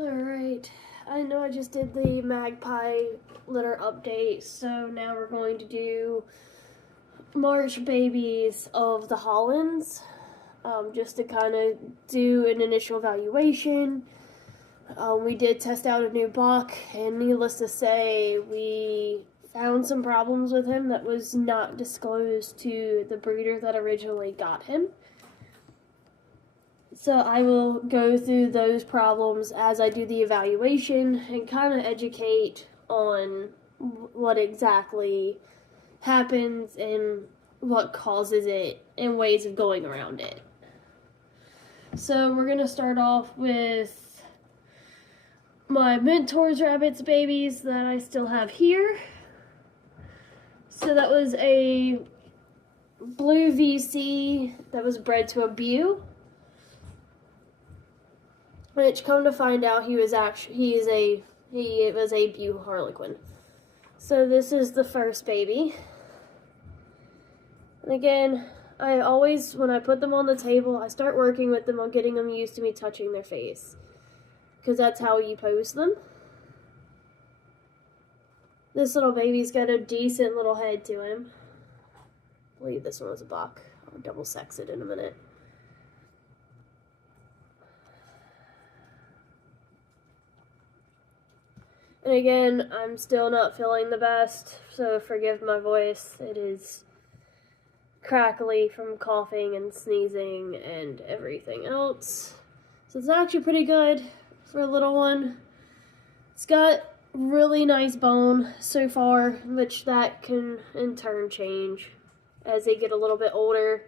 Alright, I know I just did the magpie litter update, so now we're going to do March babies of the Hollands, just to kind of do an initial evaluation. We did test out a new buck, and needless to say, we found some problems with him that was not disclosed to the breeder that originally got him. So I will go through those problems as I do the evaluation and kind of educate on what exactly happens and what causes it and ways of going around it. So we're going to start off with my Mentors Rabbits babies that I still have here. So that was a blue VC that was bred to a Bew. Which, come to find out, he was a Bew Harlequin. So this is the first baby. And again, I always, when I put them on the table, I start working with them on getting them used to me touching their face. Because that's how you pose them. This little baby's got a decent little head to him. I believe this one was a buck. I'll double sex it in a minute. And again, I'm still not feeling the best, so forgive my voice. It is crackly from coughing and sneezing and everything else. So it's actually pretty good for a little one. It's got really nice bone so far, which that can in turn change as they get a little bit older.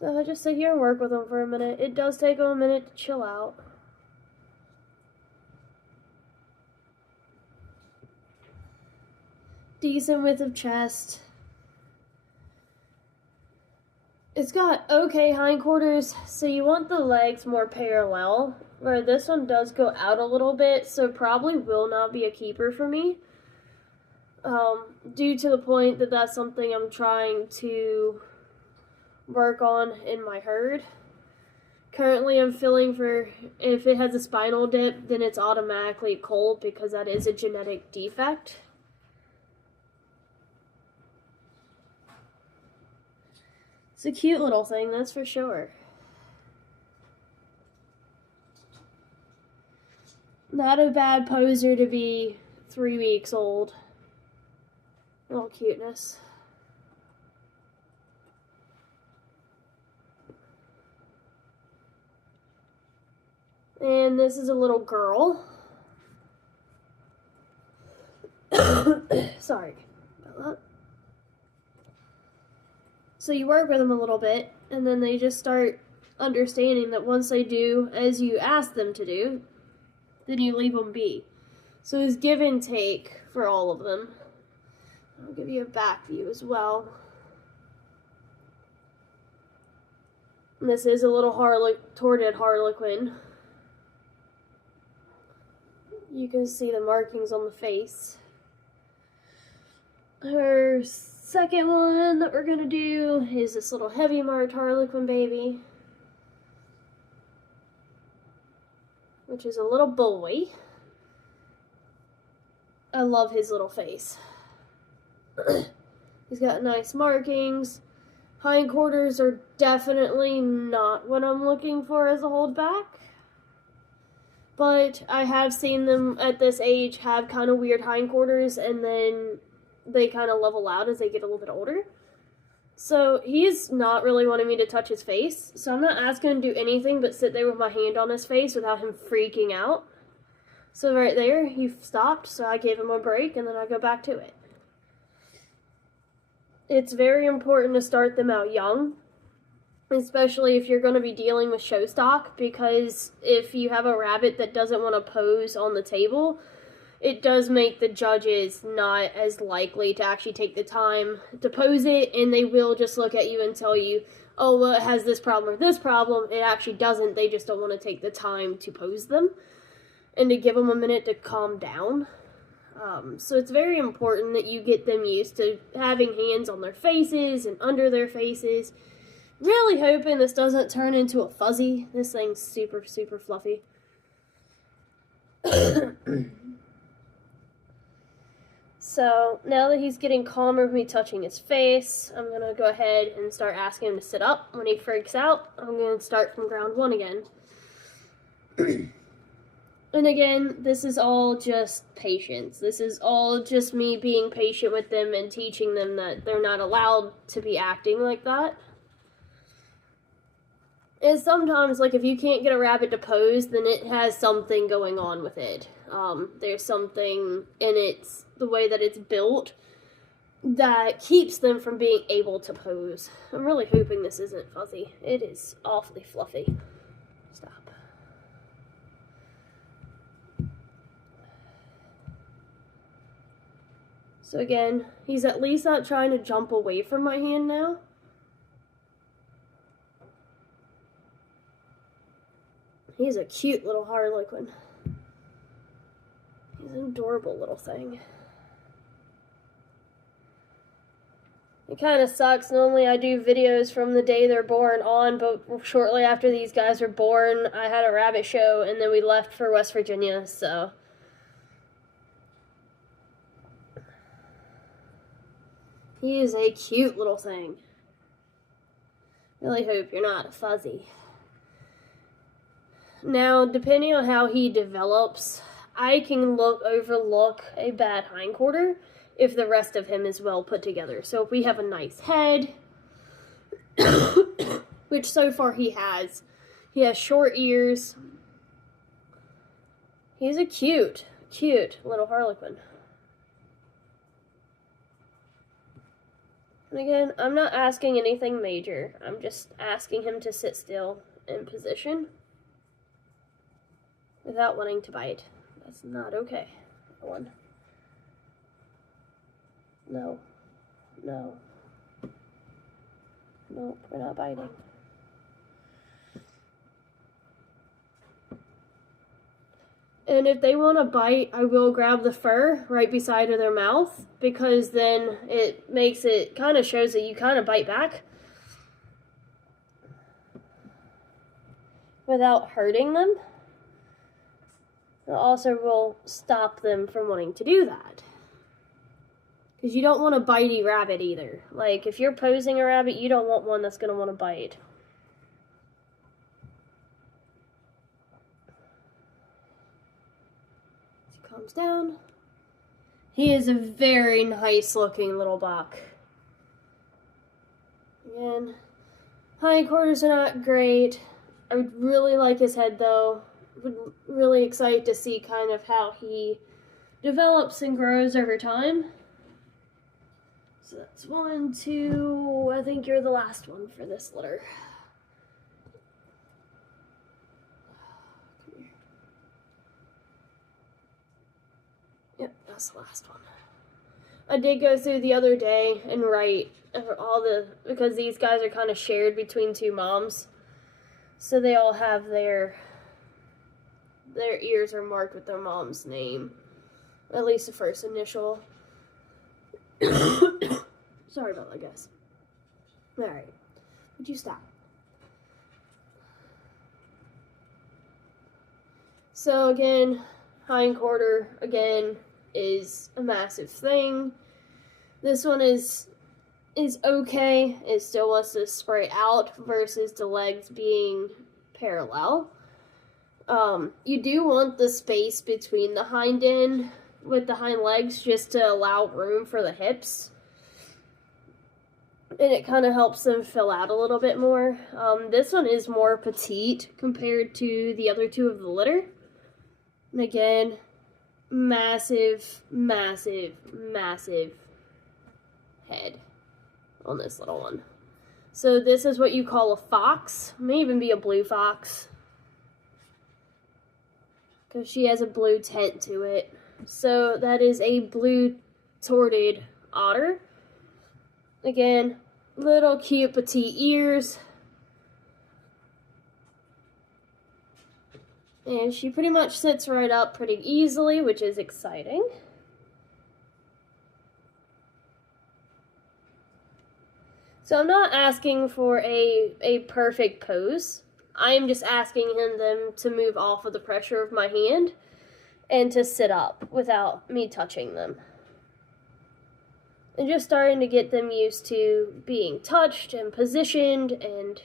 So I just sit here and work with them for a minute. It does take them a minute to chill out. Decent width of chest. It's got okay hindquarters, so you want the legs more parallel, where this one does go out a little bit, so probably will not be a keeper for me. Due to the point that that's something I'm trying to work on in my herd. Currently I'm feeling for, if it has a spinal dip, then it's automatically cold because that is a genetic defect. It's a cute little thing, that's for sure. Not a bad poser to be 3 weeks old. Little cuteness. And this is a little girl. Sorry about that. So you work with them a little bit, and then they just start understanding that once they do as you ask them to do, then you leave them be. So it's give and take for all of them. I'll give you a back view as well. And this is a little torted Harlequin. You can see the markings on the face. Her second one that we're gonna do is this little heavy marked Harlequin baby, which is a little boy. I love his little face. He's got nice markings. Hindquarters are definitely not what I'm looking for as a holdback. But I have seen them at this age have kind of weird hindquarters, and then they kind of level out as they get a little bit older. So he's not really wanting me to touch his face. So I'm not asking him to do anything but sit there with my hand on his face without him freaking out. So right there, he stopped, so I gave him a break, and then I go back to it. It's very important to start them out young, especially if you're going to be dealing with show stock, because if you have a rabbit that doesn't want to pose on the table, it does make the judges not as likely to actually take the time to pose it, and they will just look at you and tell you, oh, well, it has this problem or this problem. It actually doesn't. They just don't want to take the time to pose them and to give them a minute to calm down. So it's very important that you get them used to having hands on their faces and under their faces, Really hoping this doesn't turn into a fuzzy. This thing's super, super fluffy. So, now that he's getting calmer with me touching his face, I'm going to go ahead and start asking him to sit up. When he freaks out, I'm going to start from ground one again. And again, this is all just patience. This is all just me being patient with them and teaching them that they're not allowed to be acting like that. And sometimes, like, if you can't get a rabbit to pose, then it has something going on with it. There's something in its, the way that it's built, that keeps them from being able to pose. I'm really hoping this isn't fuzzy. It is awfully fluffy. Stop. So again, he's at least not trying to jump away from my hand now. He's a cute little Harlequin. He's an adorable little thing. It kind of sucks. Normally I do videos from the day they're born on, but shortly after these guys were born, I had a rabbit show, and then we left for West Virginia, so. He is a cute little thing. Really hope you're not a fuzzy. Now, depending on how he develops, I can overlook a bad hindquarter if the rest of him is well put together. So if we have a nice head, which so far he has short ears. He's a cute little Harlequin. And again, I'm not asking anything major. I'm just asking him to sit still in position without wanting to bite. That's not okay. One. No. No. Nope, we're not biting. And if they want to bite, I will grab the fur right beside of their mouth, because then it makes it, kind of shows that you kind of bite back without hurting them. It also will stop them from wanting to do that. Because you don't want a bitey rabbit either. Like, if you're posing a rabbit, you don't want one that's going to want to bite. As he calms down. He is a very nice looking little buck. Again, hindquarters are not great. I would really like his head though. Really excited to see kind of how he develops and grows over time. So that's 1, 2, I think you're the last one for this litter. Come here. Yep, that's the last one. I did go through the other day and write because these guys are kind of shared between two moms. So they all have their ears are marked with their mom's name. At least the first initial. Sorry about that, guys. Alright. Would you stop? So again, hindquarter, again, is a massive thing. This one is okay. It still wants to spray out versus the legs being parallel. You do want the space between the hind end with the hind legs just to allow room for the hips. And it kind of helps them fill out a little bit more. This one is more petite compared to the other two of the litter. And again, massive, massive, massive head on this little one. So this is what you call a fox. May even be a blue fox, because she has a blue tint to it. So that is a blue torted otter. Again, little cute petite ears. And she pretty much sits right up pretty easily, which is exciting. So I'm not asking for a perfect pose. I am just asking them to move off of the pressure of my hand and to sit up without me touching them. And just starting to get them used to being touched and positioned and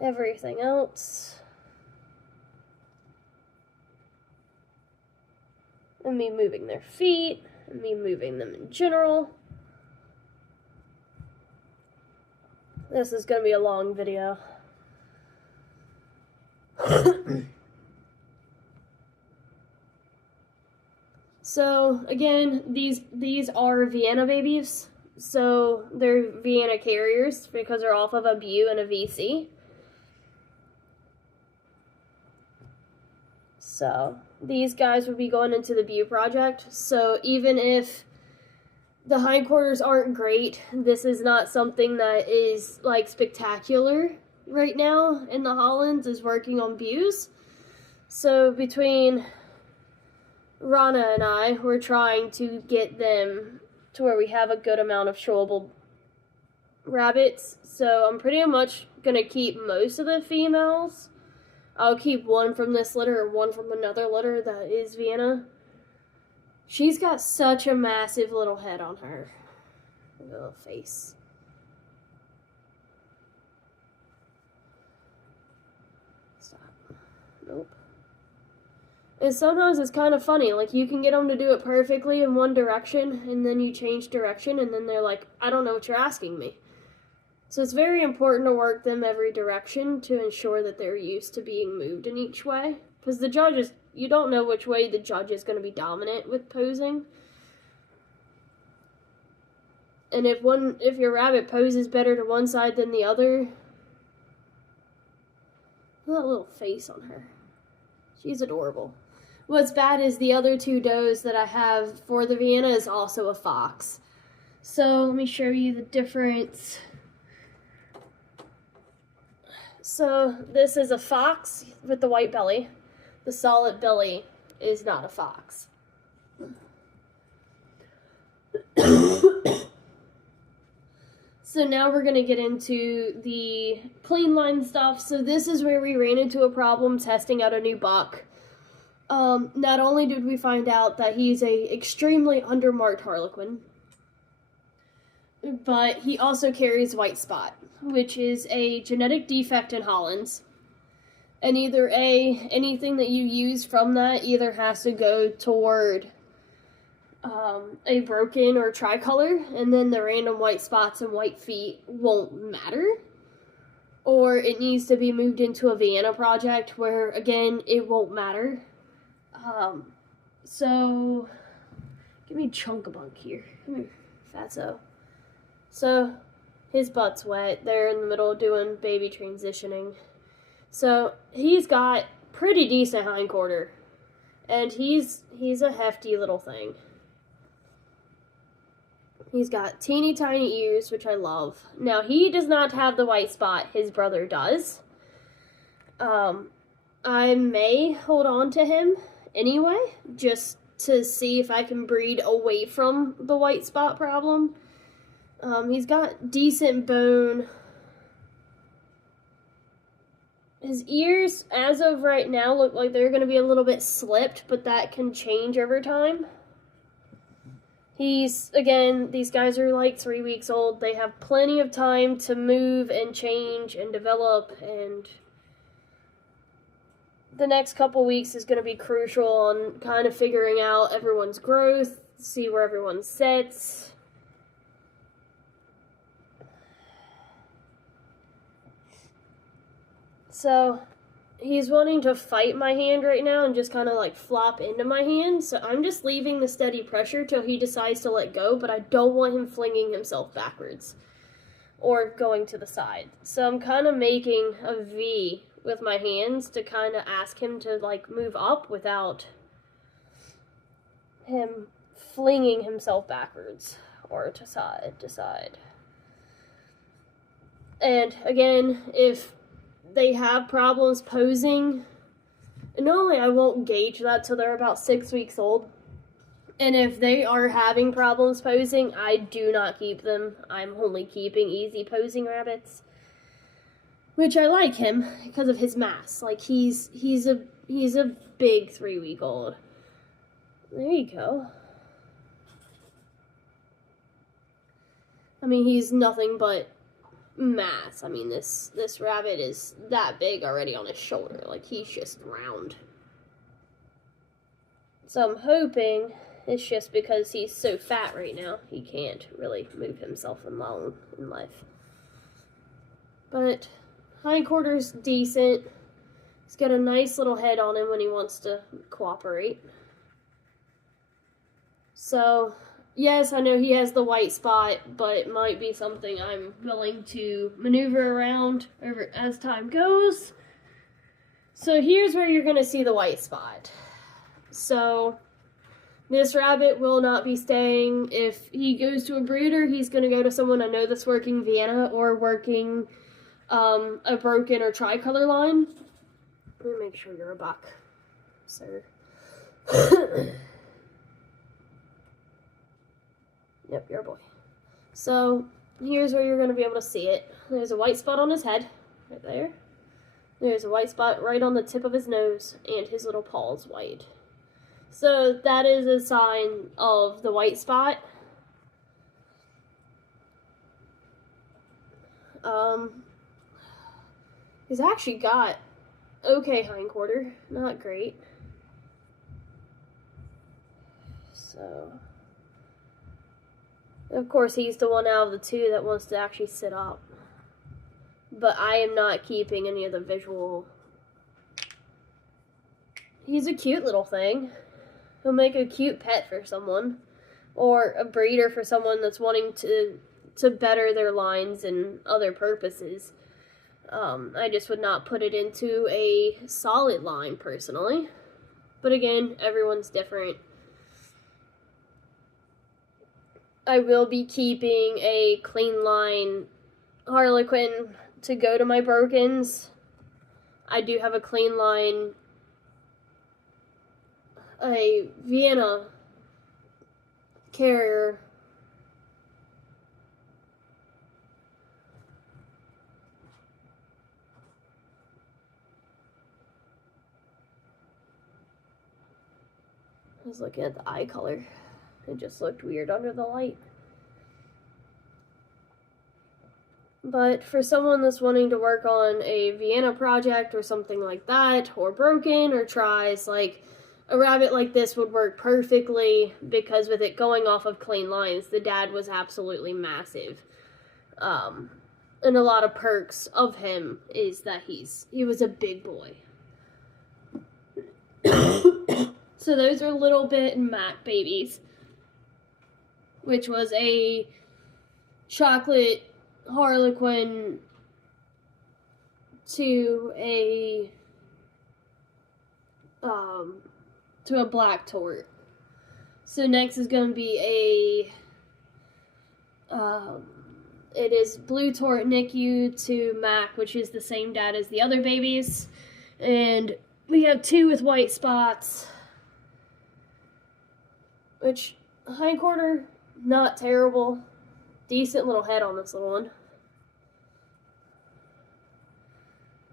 everything else. And me moving their feet, and me moving them in general. This is going to be a long video. So, again, these are Vienna babies. So, they're Vienna carriers because they're off of a BU and a VC. So, these guys would be going into the BU project. So, even if the hindquarters aren't great, this is not something that is, like, spectacular right now in the Hollands, is working on BUs. So, between Rana and I, we're trying to get them to where we have a good amount of showable rabbits. So, I'm pretty much going to keep most of the females. I'll keep one from this litter and one from another litter that is Vienna. She's got such a massive little head on her. Little face. Stop. Nope. And sometimes it's kind of funny. Like, you can get them to do it perfectly in one direction, and then you change direction, and then they're like, I don't know what you're asking me. So it's very important to work them every direction to ensure that they're used to being moved in each way. Because the judges, you don't know which way the judge is going to be dominant with posing. And if your rabbit poses better to one side than the other, look at that little face on her. She's adorable. What's bad is the other two does that I have for the Vienna is also a fox. So let me show you the difference. So this is a fox with the white belly. The solid belly is not a fox. So now we're going to get into the clean line stuff. So this is where we ran into a problem testing out a new buck. Not only did we find out that he's a extremely undermarked Harlequin, but he also carries white spot, which is a genetic defect in Holland's. And either anything that you use from that either has to go toward a broken or tricolor, and then the random white spots and white feet won't matter. Or it needs to be moved into a Vienna project where, again, it won't matter. So, give me Chunkabunk here. Come here, fatso. So, his butt's wet. They're in the middle of doing baby transitioning. So, he's got pretty decent hindquarter. And he's a hefty little thing. He's got teeny tiny ears, which I love. Now, he does not have the white spot. His brother does. I may hold on to him anyway, just to see if I can breed away from the white spot problem. He's got decent bone. His ears, as of right now, look like they're going to be a little bit slipped, but that can change over time. Again, these guys are like 3 weeks old. They have plenty of time to move and change and develop, and the next couple weeks is going to be crucial on kind of figuring out everyone's growth, see where everyone sits. So, he's wanting to fight my hand right now and just kind of like flop into my hand. So I'm just leaving the steady pressure till he decides to let go, but I don't want him flinging himself backwards or going to the side. So I'm kind of making a V with my hands to kind of ask him to like move up without him flinging himself backwards or to side. And again, if they have problems posing, and normally I won't gauge that till they're about 6 weeks old. And if they are having problems posing, I do not keep them. I'm only keeping easy posing rabbits. Which I like him because of his mass. Like he's a big 3-week-old. There you go. I mean, he's nothing but mass. I mean, this rabbit is that big already on his shoulder. Like he's just round. So I'm hoping it's just because he's so fat right now, he can't really move himself along in life. But hindquarter's decent. He's got a nice little head on him when he wants to cooperate. So, yes, I know he has the white spot, but it might be something I'm willing to maneuver around over as time goes. So here's where you're going to see the white spot. So this rabbit will not be staying. If he goes to a breeder, he's going to go to someone I know that's working Vienna or working a broken or tricolor line. Let me make sure you're a buck, sir. Yep, you're a boy. So here's where you're going to be able to see it. There's a white spot on his head, right there. There's a white spot right on the tip of his nose, and his little paw is white. So that is a sign of the white spot. He's actually got okay hindquarter, not great. So, of course, he's the one out of the two that wants to actually sit up. But I am not keeping any of the visual. He's a cute little thing. He'll make a cute pet for someone, or a breeder for someone that's wanting to better their lines and other purposes. I just would not put it into a solid line, personally. But again, everyone's different. I will be keeping a clean line Harlequin to go to my brokens. I do have a clean line, a Vienna carrier. I was looking at the eye color. It just looked weird under the light. But for someone that's wanting to work on a Vienna project or something like that, or broken, or tries, like, a rabbit like this would work perfectly, because with it going off of clean lines, the dad was absolutely massive. And a lot of perks of him is that he was a big boy. So those are Little Bit and Mack babies, which was a chocolate Harlequin to a black tort. So next is going to be it is blue tort Nikku to Mack, which is the same dad as the other babies. And we have 2 with white spots, which hindquarter, not terrible. Decent little head on this little one.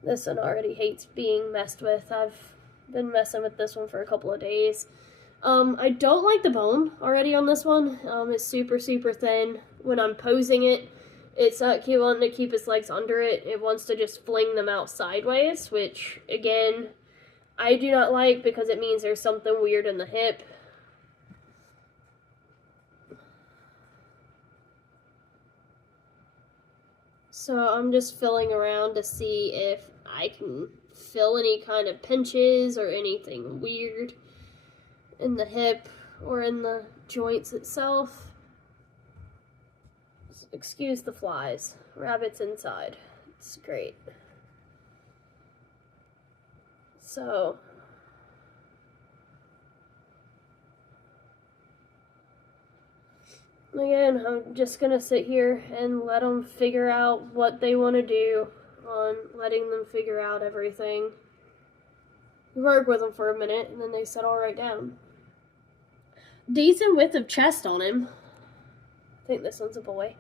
This one already hates being messed with. I've been messing with this one for a couple of days. I don't like the bone already on this one. It's super, super thin. When I'm posing it, it's not wanting to keep its legs under it. It wants to just fling them out sideways, which, again, I do not like because it means there's something weird in the hip. So I'm just filling around to see if I can fill any kind of pinches or anything weird in the hip or in the joints itself. Excuse the flies. Rabbit's inside. It's great. So again, I'm just going to sit here and let them figure out what they want to do on letting them figure out everything. Work with them for a minute, and then they settle right down. decent width of chest on him. I think this one's a boy.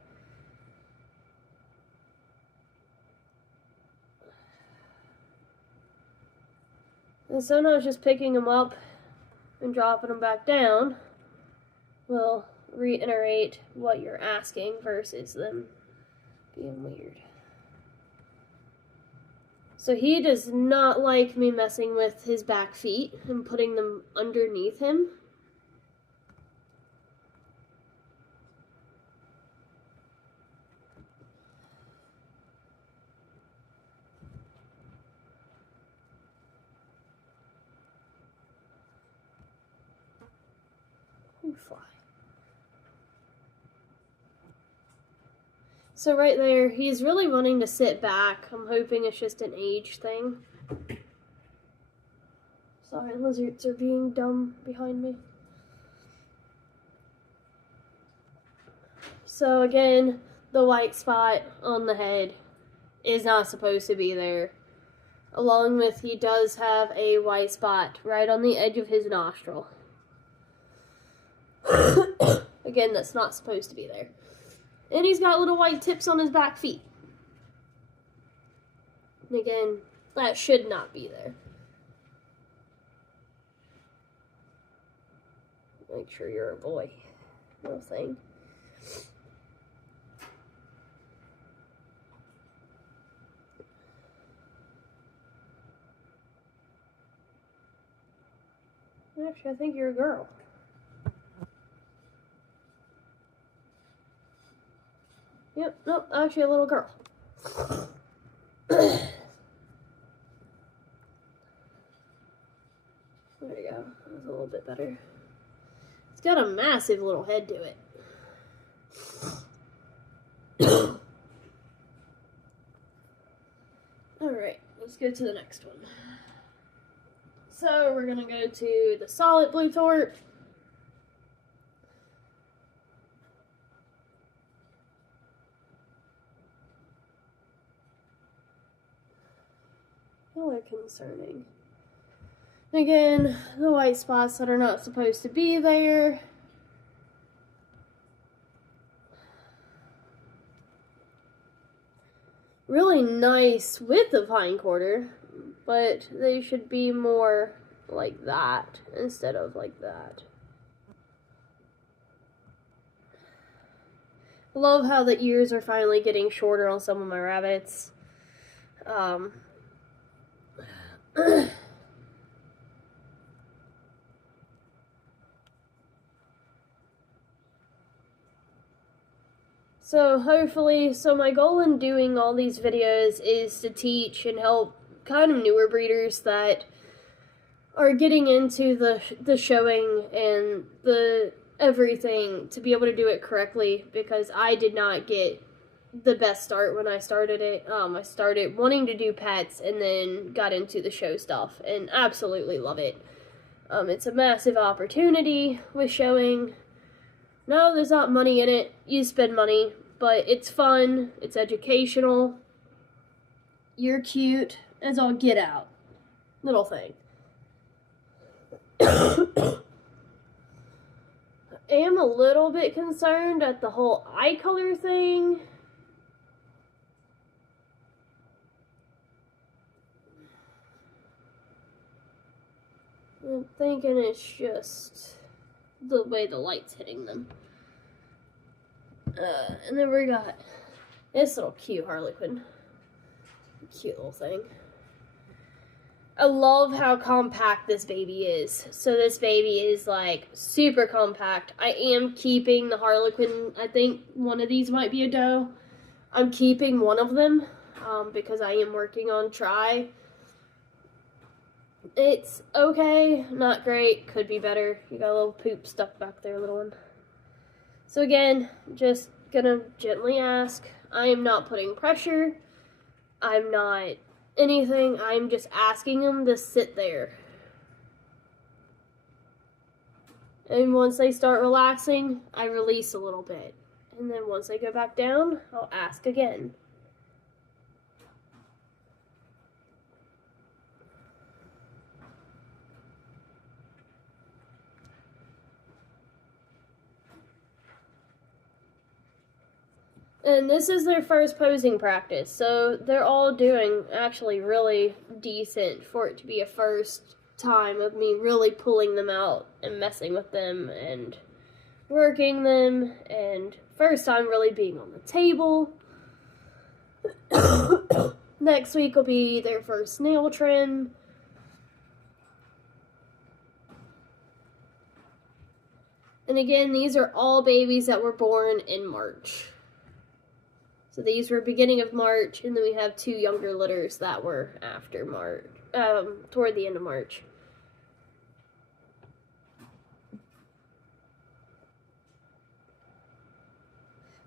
And sometimes just picking him up and dropping him back down will reiterate what you're asking versus them being weird. So he does not like me messing with his back feet and putting them underneath him. Fly. So right there, he's really wanting to sit back. I'm hoping it's just an age thing. Sorry, lizards are being dumb behind me. So again, the white spot on the head is not supposed to be there. Along with, he does have a white spot right on the edge of his nostril. Again, that's not supposed to be there. And he's got little white tips on his back feet. And again, that should not be there. Make sure you're a boy. Little thing. Actually, I think you're a girl. Yep, nope, actually a little girl. There you go. That's a little bit better. It's got a massive little head to it. Alright, let's go to the next one. So we're going to go to the solid blue tort. Really concerning. Again, the white spots that are not supposed to be there. Really nice width of hindquarter, but they should be more like that instead of like that. Love how the ears are finally getting shorter on some of my rabbits. So hopefully, my goal in doing all these videos is to teach and help kind of newer breeders that are getting into the showing and the everything to be able to do it correctly, because I did not get the best start when I started it. I started wanting to do pets and then got into the show stuff and absolutely love it. It's a massive opportunity with showing. No, there's not money in it. You spend money, but it's fun. It's educational. You're cute as all get out. Little thing. I am a little bit concerned at the whole eye color thing. I'm thinking it's just the way the light's hitting them. And then we got this little cute Harlequin. Cute little thing. I love how compact this baby is. So this baby is like super compact. I am keeping the Harlequin. I think one of these might be a doe. I'm keeping one of them because I am working on try. It's okay, not great, could be better. You got a little poop stuck back there, little one. So again, just gonna gently ask. I am not putting pressure. I'm not anything. I'm just asking them to sit there. And once they start relaxing, I release a little bit. And then once they go back down, I'll ask again. And this is their first posing practice, so they're all doing actually really decent for it to be a first time of me really pulling them out and messing with them and working them, and first time really being on the table. Next week will be their first nail trim. And again, these are all babies that were born in March. So these were beginning of March, and then we have 2 younger litters that were after March, toward the end of March.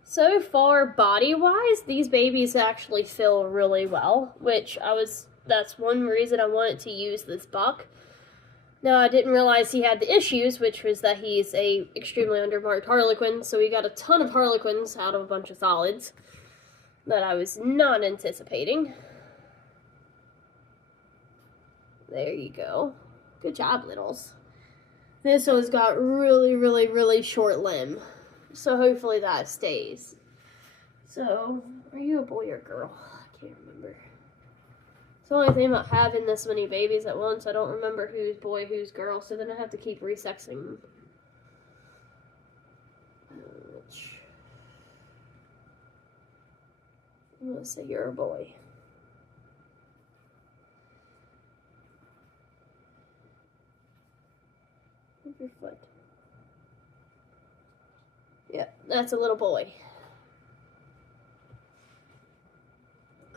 So far, body-wise, these babies actually feel really well, which that's one reason I wanted to use this buck. Now, I didn't realize he had the issues, which was that he's a extremely undermarked Harlequin, so we got a ton of Harlequins out of a bunch of solids that I was not anticipating. There you go. Good job, littles. This one's got really, really, really short limb, so hopefully that stays. So, are you a boy or girl? I can't remember. It's the only thing about having this many babies at once, I don't remember who's boy, who's girl, so then I have to keep resexing. I'm gonna say you're a boy. Move your foot. Yep, that's a little boy.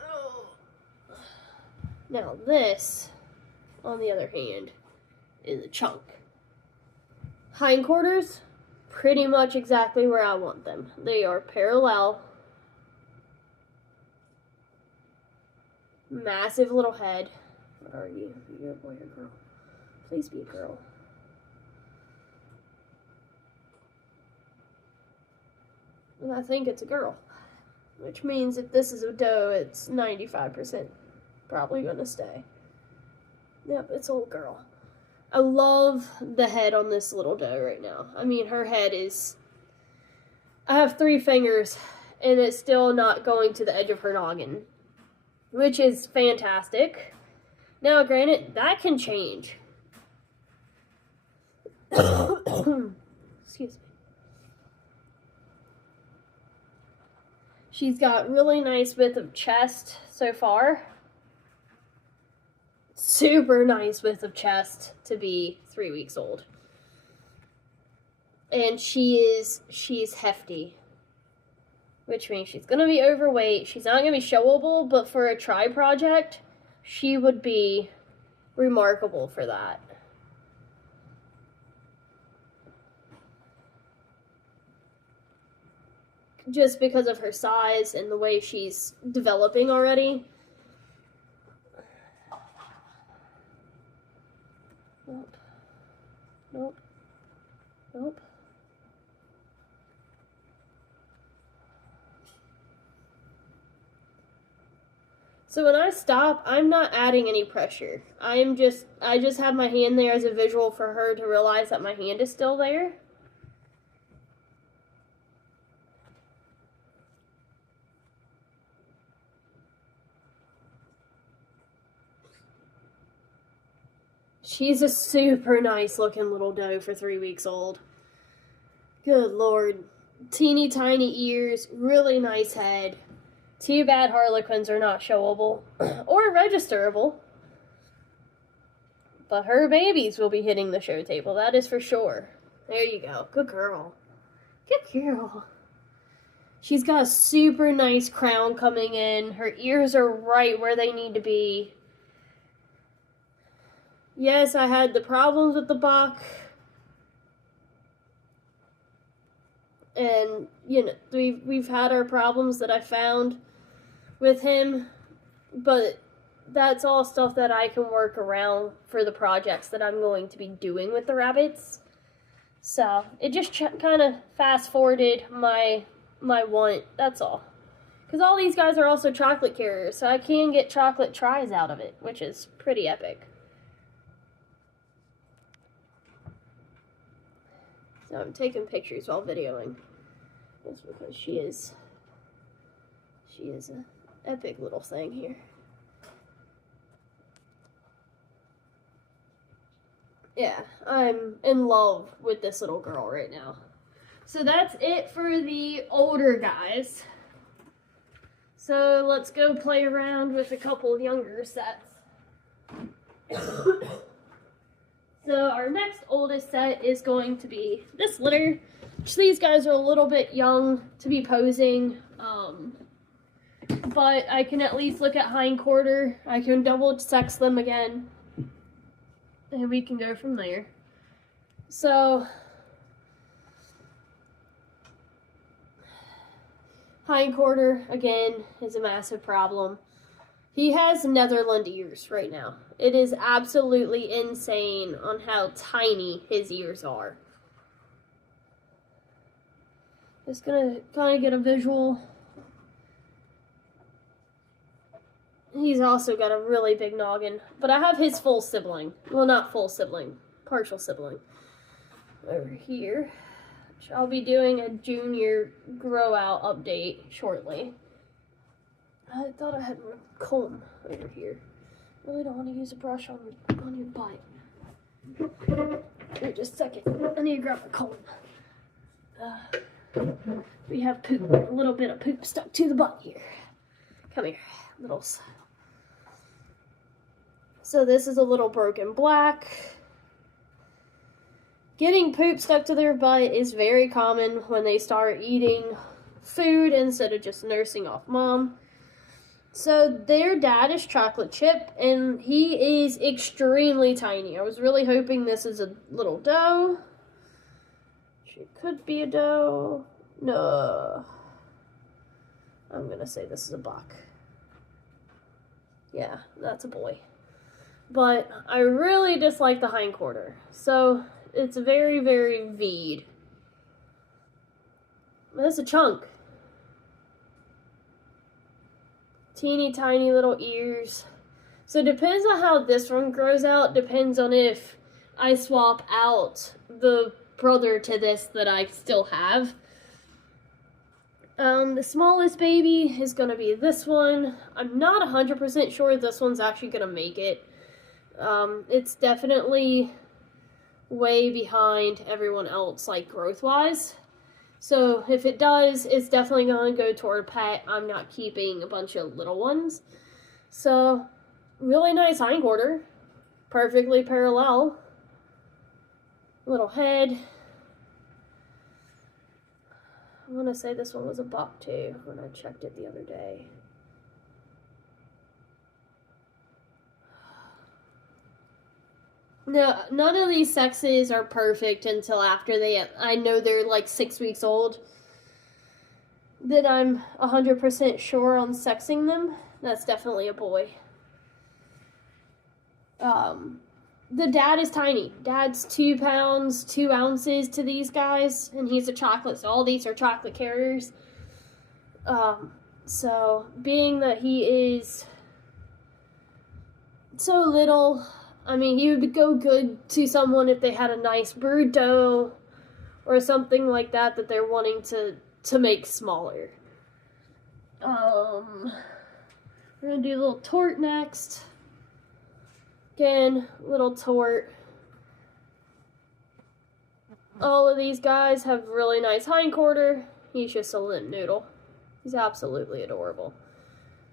Oh. Now this, on the other hand, is a chunk. Hindquarters, pretty much exactly where I want them. They are parallel. Massive little head. What are you? Are you a boy or a girl? Please be a girl. And I think it's a girl. Which means if this is a doe, it's 95% probably gonna stay. Yep, it's a little girl. I love the head on this little doe right now. I mean, her head is... I have 3 fingers, and it's still not going to the edge of her noggin, which is fantastic. Now, granted, that can change. Excuse me. She's got really nice width of chest so far. Super nice width of chest to be 3 weeks old. And she's hefty, which means she's going to be overweight. She's not going to be showable, but for a try project, she would be remarkable for that. Just because of her size and the way she's developing already. Nope. Nope. Nope. So when I stop, I'm not adding any pressure. I just have my hand there as a visual for her to realize that my hand is still there. She's a super nice looking little doe for 3 weeks old. Good Lord. Teeny tiny ears, really nice head. Too bad Harlequins are not showable or registerable. But her babies will be hitting the show table, that is for sure. There you go. Good girl. Good girl. She's got a super nice crown coming in. Her ears are right where they need to be. Yes, I had the problems with the buck. And, you know, we've had our problems that I found with him. But that's all stuff that I can work around for the projects that I'm going to be doing with the rabbits. So, it just kind of fast-forwarded my want, that's all. Because all these guys are also chocolate carriers, so I can get chocolate tries out of it, which is pretty epic. So I'm taking pictures while videoing. That's because she is She is an epic little thing here. Yeah, I'm in love with this little girl right now. So that's it for the older guys. So let's go play around with a couple of younger sets. So our next oldest set is going to be this litter. Which these guys are a little bit young to be posing. But I can at least look at hindquarter. I can double sex them again. And we can go from there. So, hindquarter, again, is a massive problem. He has Netherland ears right now. It is absolutely insane on how tiny his ears are. Just gonna kind of get a visual. He's also got a really big noggin. But I have his full sibling. Well, not full sibling. Partial sibling. Over here. Which I'll be doing a junior grow out update shortly. I thought I had a comb over here. Really don't want to use a brush on your butt. Wait just a second. I need to grab a comb. We have poop. A little bit of poop stuck to the butt here. Come here, littles. So this is a little broken black. Getting poop stuck to their butt is very common when they start eating food instead of just nursing off mom. So their dad is chocolate chip, and he is extremely tiny. I was really hoping this is a little doe. She could be a doe. No. I'm gonna say this is a buck. Yeah, that's a boy. But I really dislike the hindquarter. So it's very, very V'd. That's a chunk. Teeny tiny little ears. So it depends on how this one grows out. Depends on if I swap out the brother to this that I still have. The smallest baby is going to be this one. I'm not 100% sure this one's actually going to make it. It's definitely way behind everyone else, like, growth-wise. So if it does, it's definitely going to go toward pet. I'm not keeping a bunch of little ones. So, really nice hindquarter. Perfectly parallel. Little head. I want to say this one was a buck too when I checked it the other day. No, none of these sexes are perfect until after I know they're like 6 weeks old. Then I'm 100% sure on sexing them. That's definitely a boy. The dad is tiny. Dad's 2 pounds, 2 ounces to these guys, and he's a chocolate, so all these are chocolate carriers. So, being that he is so little, I mean, he would go good to someone if they had a nice brood doe or something like that they're wanting to make smaller. We're going to do a little tort next. Again, little tort. All of these guys have really nice hindquarter. He's just a limp noodle. He's absolutely adorable.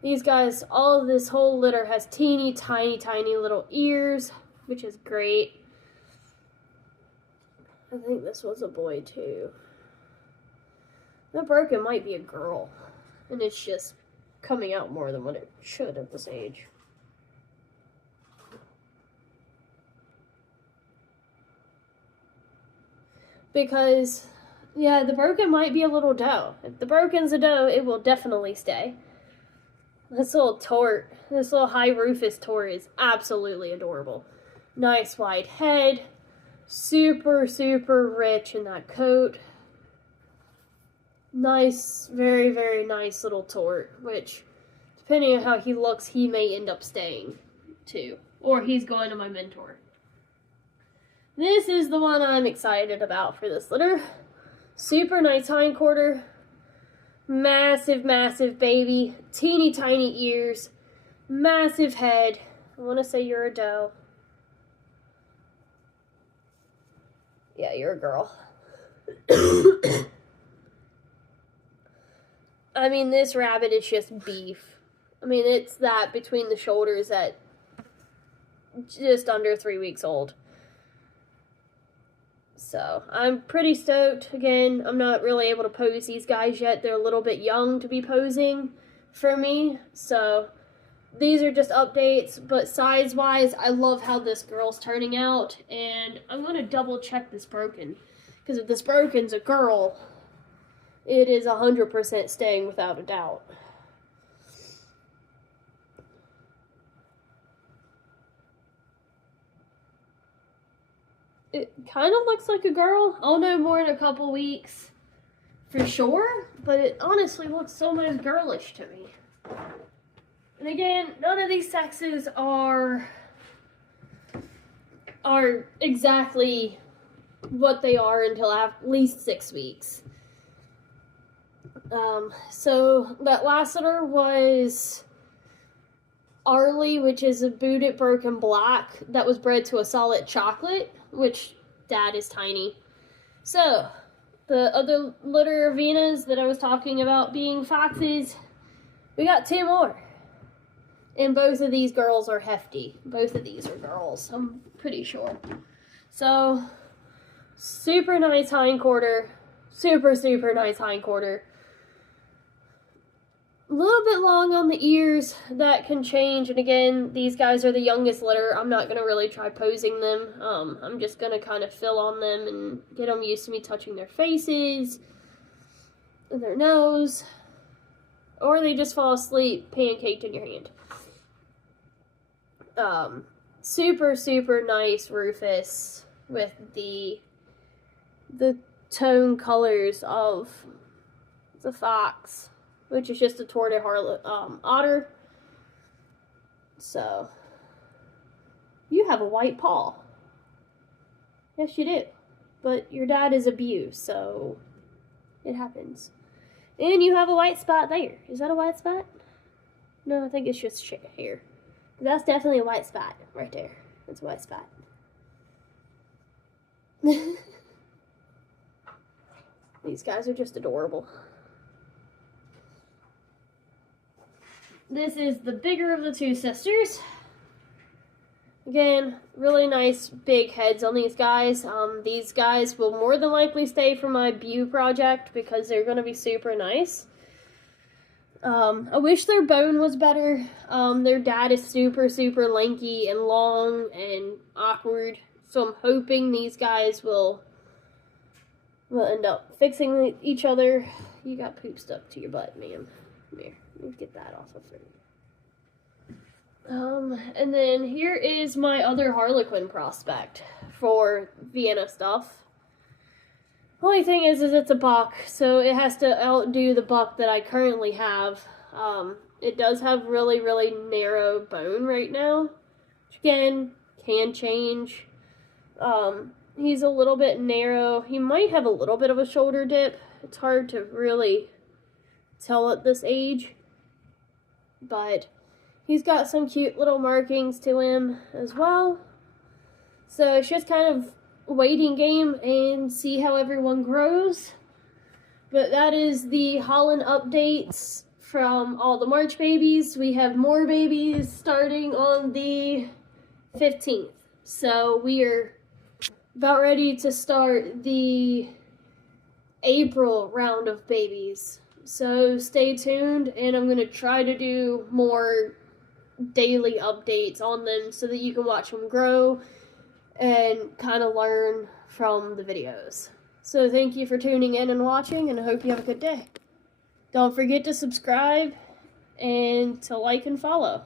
These guys, all of this whole litter has teeny, tiny, tiny little ears, which is great. I think this was a boy too. That broken might be a girl, and it's just coming out more than what it should at this age. Because, yeah, the broken might be a little doe. If the broken's a doe, it will definitely stay. This little tort, this little high rufous tort is absolutely adorable. Nice wide head. Super, super rich in that coat. Nice, very, very nice little tort, which, depending on how he looks, he may end up staying, too. Or he's going to my mentor. This is the one I'm excited about for this litter. Super nice hindquarter. Massive, massive baby. Teeny tiny ears. Massive head. I want to say you're a doe. Yeah, you're a girl. I mean, this rabbit is just beef. I mean, it's that between the shoulders at just under 3 weeks old. So, I'm pretty stoked. Again, I'm not really able to pose these guys yet. They're a little bit young to be posing for me. So, these are just updates. But size-wise, I love how this girl's turning out. And I'm going to double check this broken. Because if this broken's a girl, it is 100% staying without a doubt. It kind of looks like a girl. I'll know more in a couple weeks for sure, but it honestly looks so much girlish to me. And again, none of these sexes are exactly what they are until at least 6 weeks. So that last litter was Harley, which is a booted broken black that was bred to a solid chocolate, which dad is tiny. So the other litter of Venas that I was talking about being foxes, we got 2 more. And both of these girls are hefty. Both of these are girls, I'm pretty sure. So, super nice hindquarter. Super, super nice hindquarter. A little bit long on the ears. That can change. And again, these guys are the youngest litter. I'm not going to really try posing them. I'm just going to kind of fill on them and get them used to me touching their faces and their nose. Or they just fall asleep pancaked in your hand. Super, super nice Rufus with the tone colors of the fox, which is just a torted otter. So, you have a white paw. Yes, you do. But your dad is abused, so it happens. And you have a white spot there. Is that a white spot? No, I think it's just hair. That's definitely a white spot right there. That's a white spot. These guys are just adorable. This is the bigger of the 2 sisters. Again, really nice big heads on these guys. These guys will more than likely stay for my Bew project because they're going to be super nice. I wish their bone was better. Their dad is super, super lanky and long and awkward. So I'm hoping these guys will end up fixing each other. You got poop stuck to your butt, ma'am. Come here. Let me get that off of it. And then here is my other Harlequin prospect for Vienna stuff. Only thing is it's a buck, so it has to outdo the buck that I currently have. It does have really, really narrow bone right now, which again, can change. He's a little bit narrow. He might have a little bit of a shoulder dip. It's hard to really tell at this age, but he's got some cute little markings to him as well. So it's just kind of waiting game and see how everyone grows. But that is the Holland updates from all the March babies. We have more babies starting on the 15th. So we are about ready to start the April round of babies. So stay tuned, and I'm going to try to do more daily updates on them so that you can watch them grow and kind of learn from the videos. So thank you for tuning in and watching, and I hope you have a good day. Don't forget to subscribe and to like and follow.